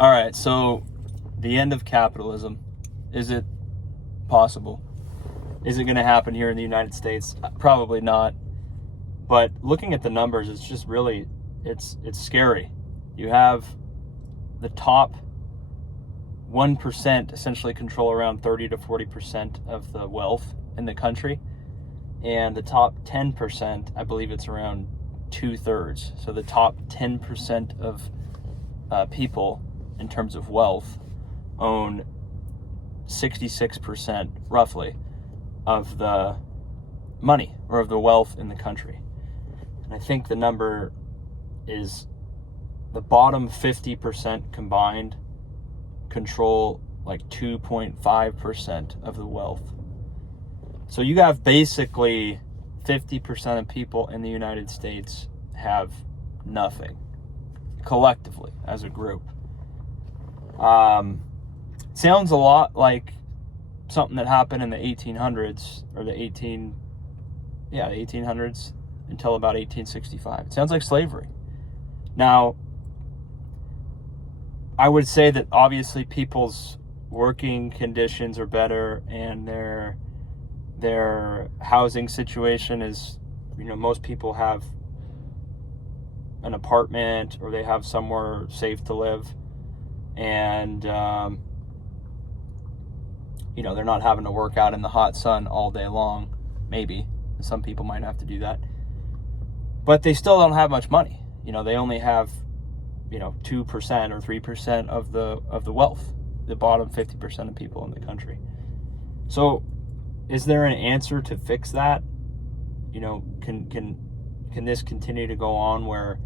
All right, so the end of capitalism, is it possible? Is it going to happen here in the United States? Probably not. But looking at the numbers, it's just really, it's scary. You have the top 1% essentially control around 30 to 40% of the wealth in the country. And the top 10%, I believe it's around 2/3. So the top 10% of people in terms of wealth own 66% roughly of the money or of the wealth in the country. And I think the number is the bottom 50% combined control like 2.5% of the wealth. So you have basically 50% of people in the United States have nothing collectively as a group. Sounds a lot like something that happened in the 1800s or the 1800s until about 1865. It sounds like slavery. Now, I would say that obviously people's working conditions are better and their housing situation is, most people have an apartment or they have somewhere safe to live, and they're not having to work out in the hot sun all day long. Maybe some people might have to do that, but they still don't have much money. They only have 2% or 3% of the wealth, the bottom 50% of people in the country. So is there an answer to fix that? Can this continue to go on where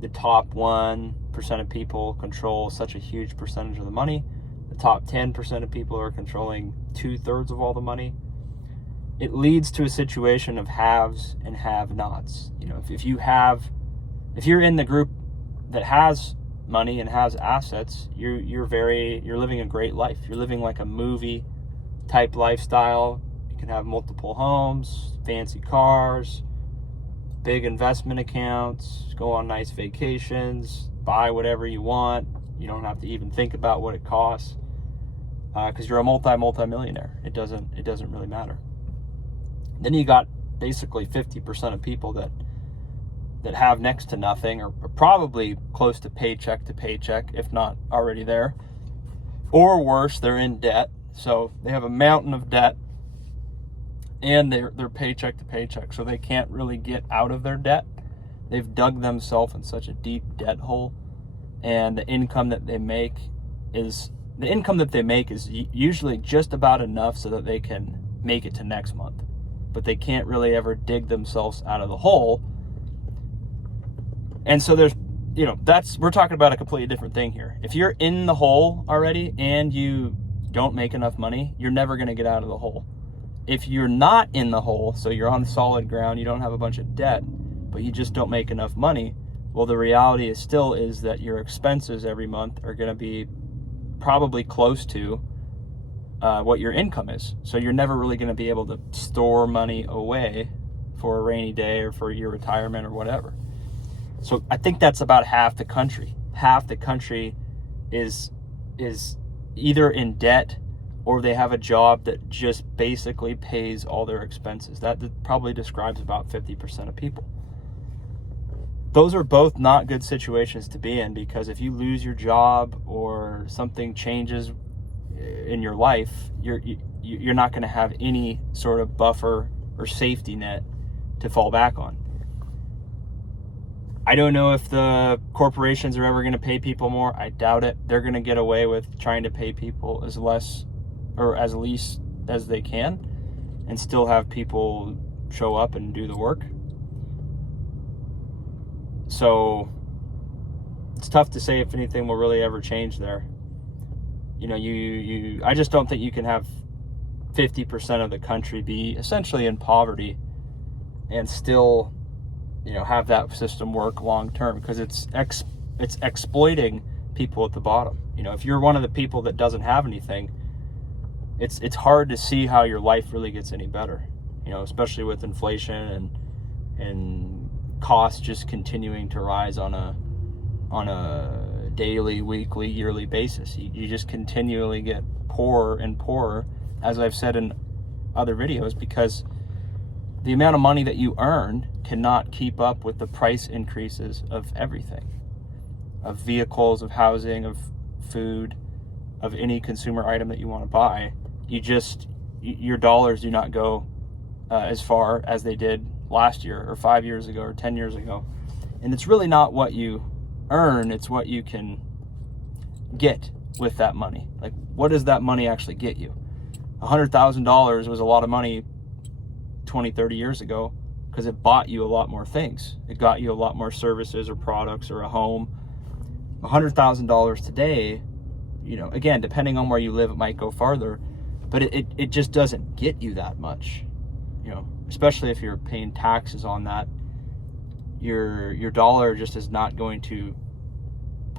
the top 1% of people control such a huge percentage of the money? The top 10% of people are controlling 2/3 of all the money. It leads to a situation of haves and have-nots. If you're in the group that has money and has assets, you're living a great life. You're living like a movie type lifestyle. You can have multiple homes, fancy cars, big investment accounts, go on nice vacations, buy whatever you want. You don't have to even think about what it costs because you're a multi-millionaire. It doesn't really matter. Then you got basically 50% of people that have next to nothing or probably close to paycheck, if not already there. Or worse, they're in debt. So they have a mountain of debt and they're paycheck to paycheck. So they can't really get out of their debt. They've dug themselves in such a deep debt hole. And the income that they make is usually just about enough so that they can make it to next month. But they can't really ever dig themselves out of the hole. And so there's, we're talking about a completely different thing here. If you're in the hole already and you don't make enough money, you're never going to get out of the hole. If you're not in the hole, so you're on solid ground, you don't have a bunch of debt, but you just don't make enough money, well, the reality is that your expenses every month are going to be probably close to what your income is. So you're never really going to be able to store money away for a rainy day or for your retirement or whatever. So I think that's about half the country. Half the country is either in debt or they have a job that just basically pays all their expenses. That probably describes about 50% of people. Those are both not good situations to be in, because if you lose your job or something changes in your life, you're not going to have any sort of buffer or safety net to fall back on. I don't know if the corporations are ever going to pay people more. I doubt it. They're going to get away with trying to pay people as least as they can and still have people show up and do the work. So it's tough to say if anything will really ever change there. I just don't think you can have 50% of the country be essentially in poverty and still, have that system work long term, because it's exploiting people at the bottom. If you're one of the people that doesn't have anything, it's hard to see how your life really gets any better. Especially with inflation and costs just continuing to rise on a daily, weekly, yearly basis. You just continually get poorer and poorer, as I've said in other videos, because the amount of money that you earn cannot keep up with the price increases of everything, of vehicles, of housing, of food, of any consumer item that you want to buy. Your dollars do not go as far as they did last year or 5 years ago or 10 years ago. And it's really not what you earn, it's what you can get with that money. Like, what does that money actually get you? $100,000 was a lot of money 20, 30 years ago because it bought you a lot more things. It got you a lot more services or products or a home. $100,000 today, again, depending on where you live, it might go farther, but it just doesn't get you that much, especially if you're paying taxes on that. Your dollar just is not going to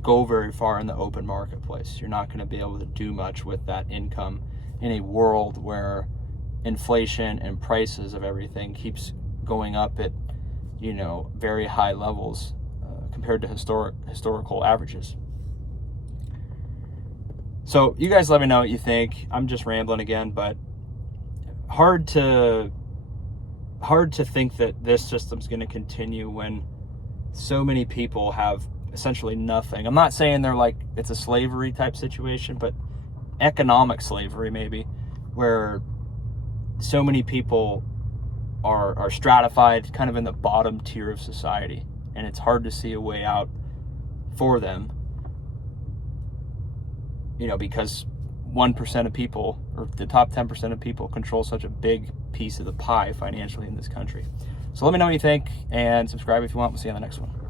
go very far in the open marketplace. You're not going to be able to do much with that income in a world where inflation and prices of everything keeps going up at very high levels compared to historical averages. So you guys let me know what you think. I'm just rambling again, but hard to think that this system's going to continue when so many people have essentially nothing. I'm not saying they're like it's a slavery type situation, but economic slavery maybe, where so many people are stratified kind of in the bottom tier of society, and it's hard to see a way out for them, because 1% of people, or the top 10% of people, control such a big piece of the pie financially in this country. So let me know what you think, and subscribe if you want. We'll see you on the next one.